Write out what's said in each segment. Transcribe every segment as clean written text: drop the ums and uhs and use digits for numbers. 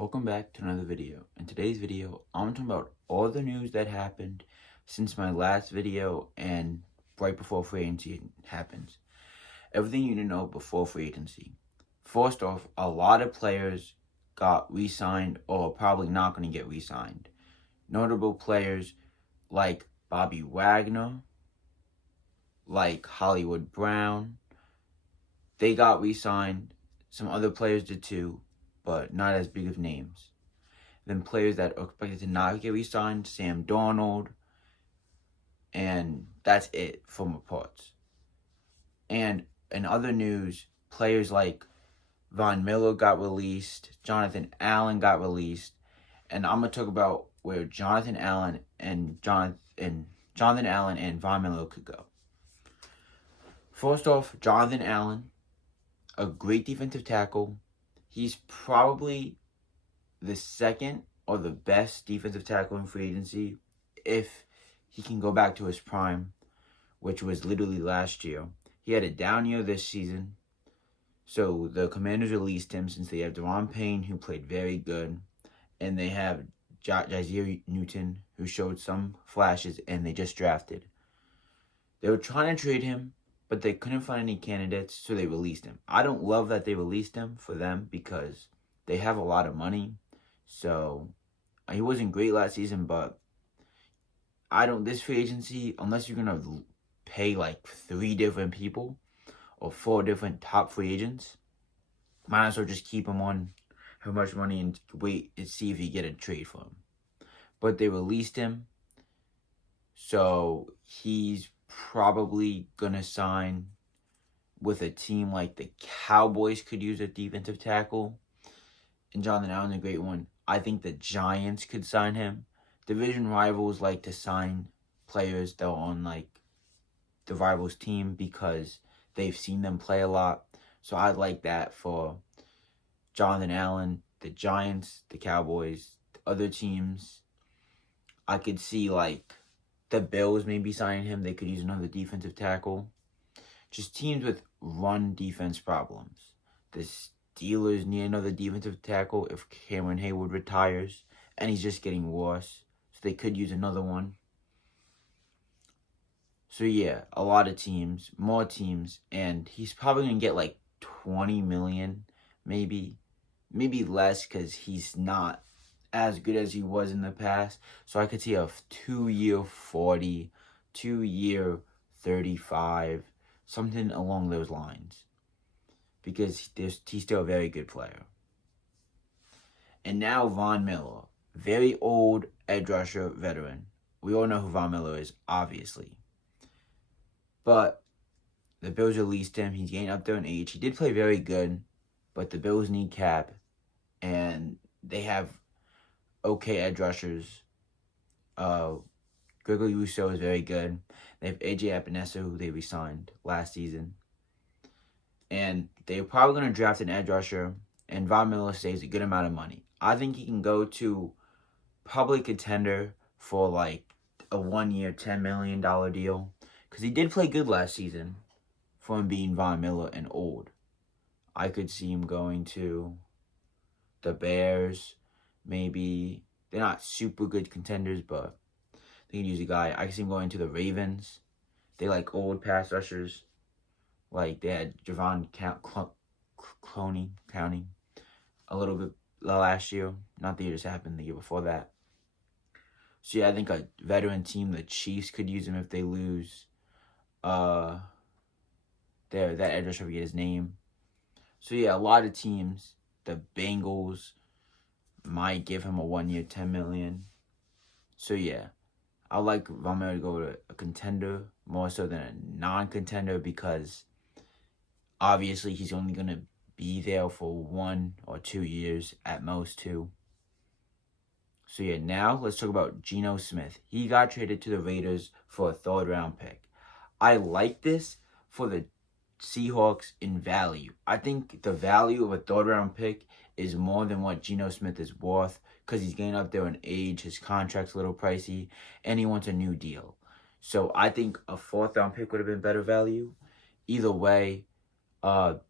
Welcome back to another video. In today's video, I'm talking about all the news that happened since my last video and right before free agency happens. Everything you need to know before free agency. First off, a lot of players got re-signed or are probably not going to get re-signed. Notable players like Bobby Wagner, like Hollywood Brown, they got re-signed. Some other players did too, but not as big of names. Then players that are expected to not get re-signed, Sam Darnold, and that's it from reports. And in other news, players like Von Miller got released, Jonathan Allen got released, and I'm gonna talk about where Jonathan Allen and Von Miller could go. First off, Jonathan Allen, a great defensive tackle. He's probably the second or the best defensive tackle in free agency if he can go back to his prime, which was literally last year. He had a down year this season, so the Commanders released him since they have Deron Payne, who played very good, and they have Jazier Newton, who showed some flashes, and they just drafted. They were trying to trade him, but they couldn't find any candidates, so they released him. I don't love that they released him for them because they have a lot of money. So he wasn't great last season, but this free agency, unless you're going to pay like 3 different people or 4 different top free agents, might as well just keep him on how much money and wait and see if you get a trade for him. But they released him, so he's probably going to sign with a team like the Cowboys could use a defensive tackle. And Jonathan Allen's a great one. I think the Giants could sign him. Division rivals like to sign players that are on like the rivals team because they've seen them play a lot. So I'd like that for Jonathan Allen, the Giants, the Cowboys, other teams. I could see like the Bills maybe signing him. They could use another defensive tackle. Just teams with run defense problems. The Steelers need another defensive tackle if Cameron Hayward retires, and he's just getting worse. So they could use another one. So yeah, a lot of teams, more teams, and he's probably going to get like $20 million, maybe less because he's not as good as he was in the past. So I could see a 2-year 40, 2-year 35, something along those lines, because he's still a very good player. And now Von Miller, very old edge rusher veteran. We all know who Von Miller is, obviously. But the Bills released him. He's getting up there in age. He did play very good, but the Bills need cap, and they have okay edge rushers. Gregory Rousseau is very good. They have AJ Epinesa, who they re-signed last season. And they're probably going to draft an edge rusher, and Von Miller saves a good amount of money. I think he can go to probably contender for like a 1-year, $10 million deal, because he did play good last season for him being Von Miller and old. I could see him going to the Bears, maybe. They're not super good contenders, but they can use a guy. I can see him going to the Ravens. They like old pass rushers. Like they had Javon Clowney a little bit last year. Not the year this happened, the year before that. So yeah, I think a veteran team, the Chiefs, could use him if they lose. That edge rusher, I forget his name. So yeah, a lot of teams. The Bengals might give him a 1-year, $10 million. So yeah, I like Von Miller to go to a contender more so than a non-contender, because obviously he's only going to be there for 1 or 2 years, at most 2. So yeah, now let's talk about Geno Smith. He got traded to the Raiders for a 3rd-round pick. I like this for the Seahawks in value. I think the value of a 3rd-round pick is more than what Geno Smith is worth, because he's getting up there in age, his contract's a little pricey, and he wants a new deal. So I think a 4th-round pick would have been better value. Either way, the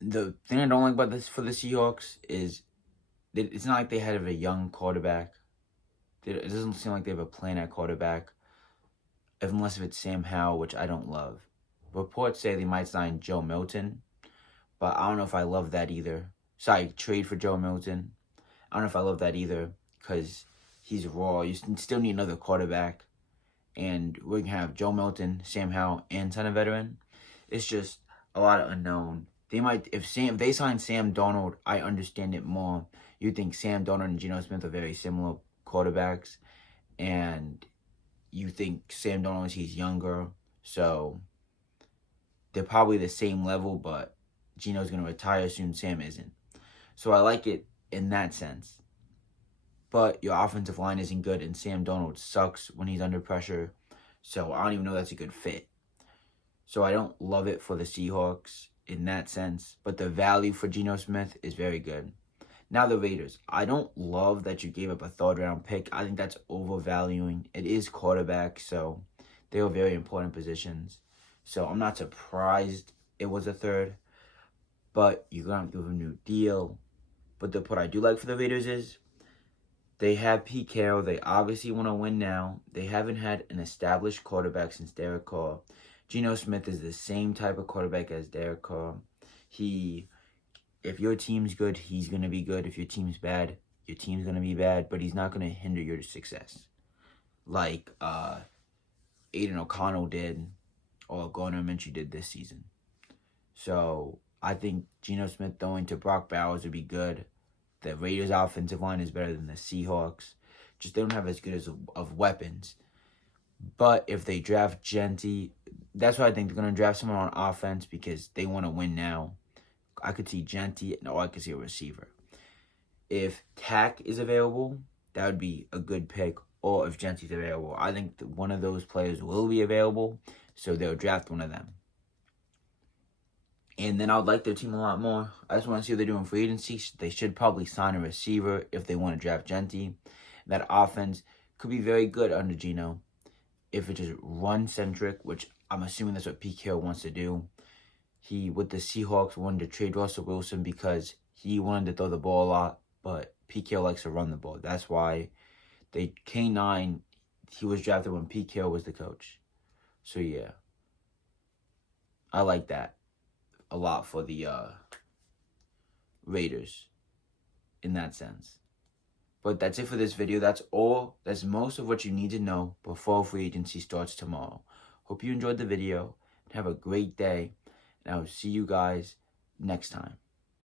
thing I don't like about this for the Seahawks is it's not like they have a young quarterback. It doesn't seem like they have a plan at quarterback, unless if it's Sam Howell, which I don't love. Reports say they might sign Joe Milton, but I don't know if I love that either. Sorry, trade for Joe Milton. I don't know if I love that either, because he's raw. You still need another quarterback, and we're going to have Joe Milton, Sam Howell, and sign a veteran. It's just a lot of unknown. They might, if they sign Sam Darnold, I understand it more. You think Sam Darnold and Geno Smith are very similar quarterbacks, and you think Sam Darnold, he's younger, so they're probably the same level, but Geno's going to retire soon, Sam isn't. So I like it in that sense. But your offensive line isn't good, and Sam Darnold sucks when he's under pressure, so I don't even know that's a good fit. So I don't love it for the Seahawks in that sense, but the value for Geno Smith is very good. Now the Raiders. I don't love that you gave up a third-round pick. I think that's overvaluing. It is quarterback, so they are very important positions. So I'm not surprised it was a third, but you're going to have to give them a new deal. But what I do like for the Raiders is they have Pete Carroll. They obviously want to win now. They haven't had an established quarterback since Derek Carr. Geno Smith is the same type of quarterback as Derek Carr. If your team's good, he's going to be good. If your team's bad, your team's going to be bad, but he's not going to hinder your success. Like Aiden O'Connell did, or Gardner Minshew did this season. So I think Geno Smith throwing to Brock Bowers would be good. The Raiders' offensive line is better than the Seahawks. Just they don't have as good of weapons. But if they draft Genty, that's what I think. They're going to draft someone on offense because they want to win now. I could see Genty, or I could see a receiver. If Tack is available, that would be a good pick. Or if Genty's available, I think one of those players will be available, so they'll draft one of them. And then I would like their team a lot more. I just want to see what they're doing for agency. They should probably sign a receiver if they want to draft Genty. That offense could be very good under Geno if it's just run-centric, which I'm assuming that's what Pete Carroll wants to do. He, with the Seahawks, wanted to trade Russell Wilson because he wanted to throw the ball a lot, but Pete Carroll likes to run the ball. That's why K9, he was drafted when Pete Carroll was the coach. So, yeah. I like that a lot for the Raiders in that sense. But that's it for this video. That's all. That's most of what you need to know before free agency starts tomorrow. Hope you enjoyed the video. Have a great day. And I will see you guys next time.